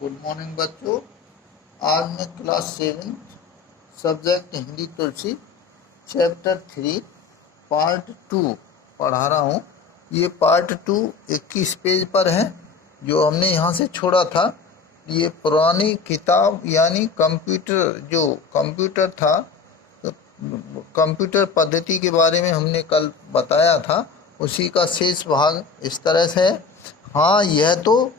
Good morning बच्चों। आज मैं क्लास 7 सब्जेक्ट हिंदी तुलसी चैप्टर 3 पार्ट 2 पढ़ा रहा हूँ। ये पार्ट 2 21 पेज पर है। जो हमने यहाँ से छोड़ा था, ये पुरानी किताब यानी कंप्यूटर था, कंप्यूटर पद्धति के बारे में हमने कल बताया था, उसी का शेष भाग इस तरह से है। हाँ, यह तो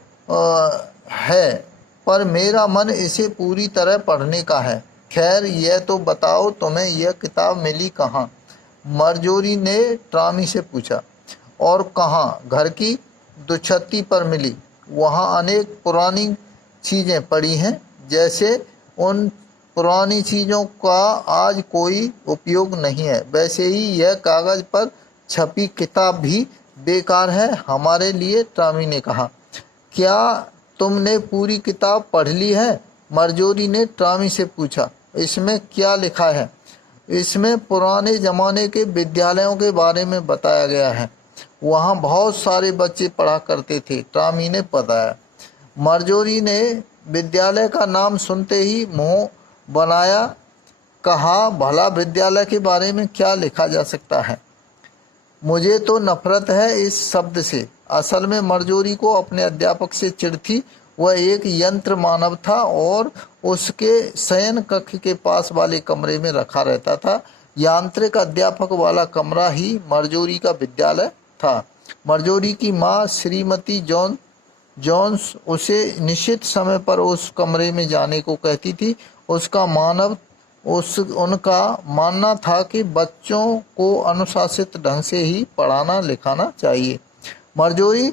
है, पर मेरा मन इसे पूरी तरह पढ़ने का है। खैर, यह तो बताओ, तुम्हें यह किताब मिली कहाँ? मरजोरी ने ट्रामी से पूछा। और कहाँ? घर की दुछत्ती पर मिली। वहाँ अनेक पुरानी चीज़ें पड़ी हैं, जैसे उन पुरानी चीज़ों का आज कोई उपयोग नहीं है। वैसे ही यह कागज़ पर छपी किताब भी बेकार है हमारे लिए, ट्रामी ने कहा। क्या तुमने पूरी किताब पढ़ ली है? मरजोरी ने ट्रामी से पूछा। इसमें क्या लिखा है? इसमें पुराने ज़माने के विद्यालयों के बारे में बताया गया है। वहाँ बहुत सारे बच्चे पढ़ा करते थे, ट्रामी ने बताया। मरजोरी ने विद्यालय का नाम सुनते ही मुंह बनाया। कहा, भला विद्यालय के बारे में क्या लिखा जा सकता है? मुझे तो नफरत है इस शब्द से। असल में मरजोरी को अपने अध्यापक से चिढ़ थी। वह एक यंत्र मानव था और उसके शयन कक्ष के पास वाले कमरे में रखा रहता था। यांत्रिक अध्यापक वाला कमरा ही मरजोरी का विद्यालय था। मरजोरी की माँ श्रीमती जॉन्स उसे निश्चित समय पर उस कमरे में जाने को कहती थी। उनका मानना था कि बच्चों को अनुशासित ढंग से ही पढ़ाना लिखाना चाहिए। मरजोरी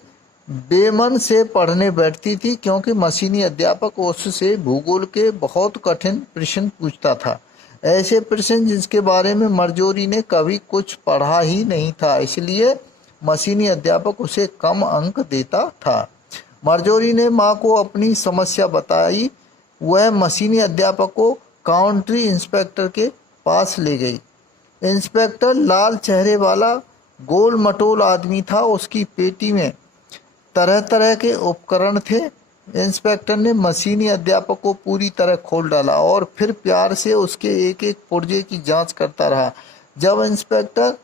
बेमन से पढ़ने बैठती थी, क्योंकि मशीनी अध्यापक उससे भूगोल के बहुत कठिन प्रश्न पूछता था। ऐसे प्रश्न जिसके बारे में मरजोरी ने कभी कुछ पढ़ा ही नहीं था, इसलिए मशीनी अध्यापक उसे कम अंक देता था। मरजोरी ने माँ को अपनी समस्या बताई। वह मशीनी अध्यापक को काउंट्री इंस्पेक्टर के पास ले गई। इंस्पेक्टर लाल चेहरे वाला गोल मटोल आदमी था। उसकी पेटी में तरह तरह के उपकरण थे। इंस्पेक्टर ने मशीनी अध्यापक को पूरी तरह खोल डाला और फिर प्यार से उसके एक एक पुर्जे की जांच करता रहा। जब इंस्पेक्टर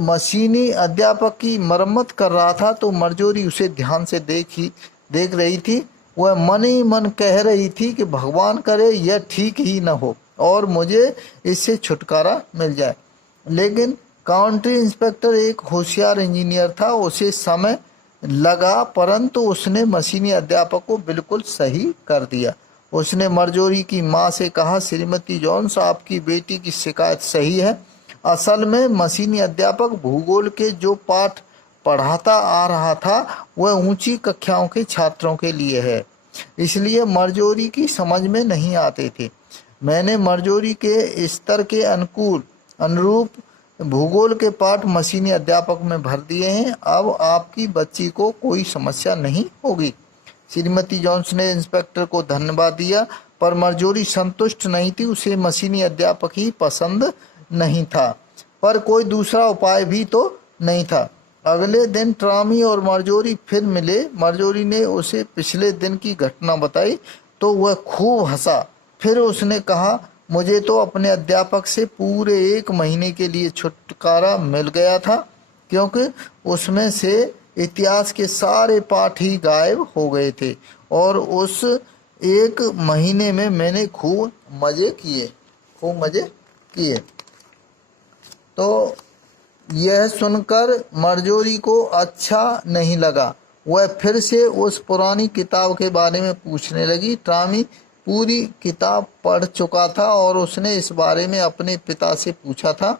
मशीनी अध्यापक की मरम्मत कर रहा था तो मरजोरी उसे ध्यान से देख रही थी। वह मन ही मन कह रही थी कि भगवान करे यह ठीक ही न हो और मुझे इससे छुटकारा मिल जाए। लेकिन काउंट्री इंस्पेक्टर एक होशियार इंजीनियर था। उसे समय लगा, परंतु उसने मशीनी अध्यापक को बिल्कुल सही कर दिया। उसने मरजोरी की माँ से कहा, श्रीमती जॉन्स, आपकी बेटी की शिकायत सही है। असल में मशीनी अध्यापक भूगोल के जो पाठ पढ़ाता आ रहा था वह ऊंची कक्षाओं के छात्रों के लिए है, इसलिए मरजोरी की समझ में नहीं आते थे। मैंने मरजोरी के स्तर के अनुरूप भूगोल के पाठ मशीनी अध्यापक में भर दिए हैं। अब आपकी बच्ची को कोई समस्या नहीं होगी। श्रीमती जॉन्स ने इंस्पेक्टर को धन्यवाद दिया, पर मरजोरी संतुष्ट नहीं थी। उसे मशीनी अध्यापक ही पसंद नहीं था, पर कोई दूसरा उपाय भी तो नहीं था। अगले दिन ट्रामी और मरजोरी फिर मिले। मरजोरी ने उसे पिछले दिन की घटना बताई तो वह खूब हंसा। फिर उसने कहा, मुझे तो अपने अध्यापक से पूरे 1 महीने के लिए छुटकारा मिल गया था, क्योंकि उसमें से इतिहास के सारे पाठ ही गायब हो गए थे और उस 1 महीने में मैंने खूब मज़े किए। तो यह सुनकर मरजोरी को अच्छा नहीं लगा। वह फिर से उस पुरानी किताब के बारे में पूछने लगी। ट्रामी पूरी किताब पढ़ चुका था और उसने इस बारे में अपने पिता से पूछा था,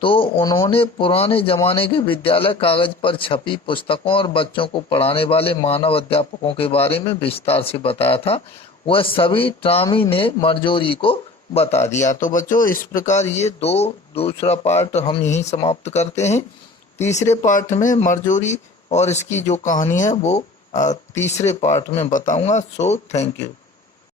तो उन्होंने पुराने ज़माने के विद्यालय कागज़ पर छपी पुस्तकों और बच्चों को पढ़ाने वाले मानव अध्यापकों के बारे में विस्तार से बताया था। वह सभी ट्रामी ने मरजोरी को बता दिया। तो बच्चों, इस प्रकार ये दूसरा पार्ट हम यहीं समाप्त करते हैं। तीसरे पार्ट में मरजोरी और इसकी जो कहानी है वो तीसरे पार्ट में बताऊंगा। So thank you.